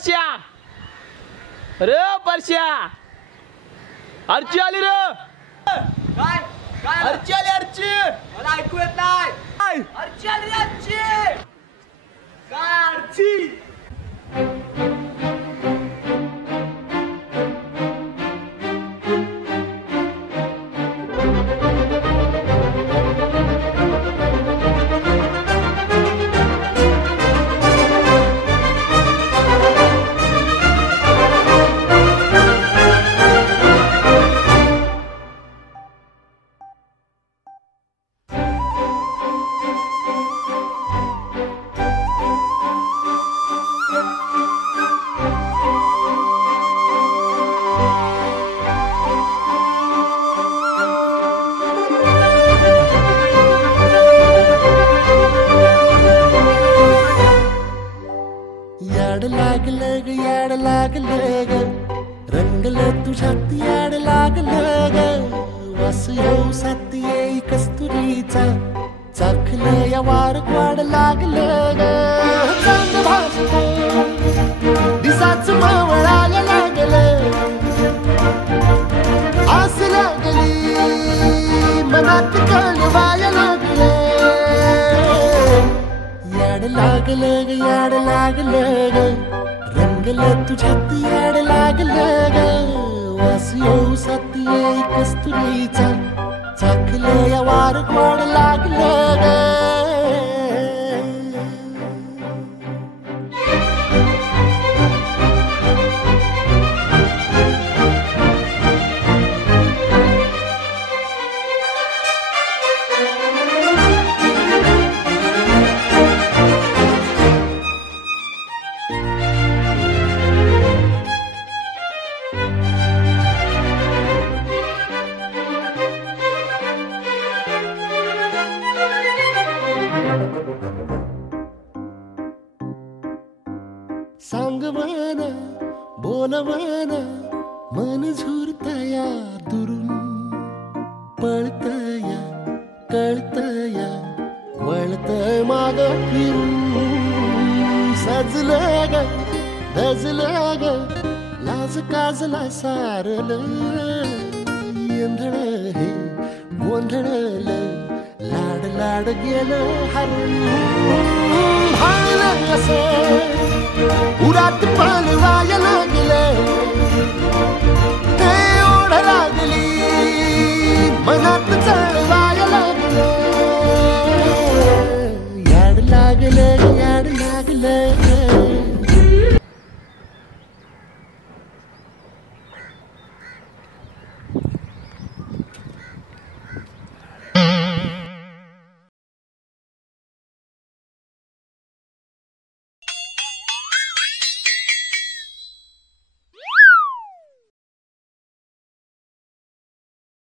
परश्या रे परश्या अर्ची आली रे काय काय अर्ची आली अर्ची मला ऐकू येत नाही अर्ची आली रे अर्ची काय अर्ची याड लागलं ग रंगलं तुझ्यात याड लागलं ग वास येऊ साथ येई कस्तुरीचा चाखलं या वार वाड लागलं ग चांद भासतो दिसाच मावळायला लागलं आस लागली मनात कळवायला लागलं याड लागलं ग याड लागलं ग रंगलं तुझ्यात याड लागलं ग वास येऊ साथ येई कस्तुरीचा चाखलं या वार वाड लागलं ग सांगवाना बोलवाना मन झुरतया दुरून पळतया कळतया वळतय माग फिरून सजलं ग धजलं ग लाज काजला सारलं येंधळ हे गोंधळलं लाड लाड गेलं हरून भाळलं असं उरात पालवायला लागलं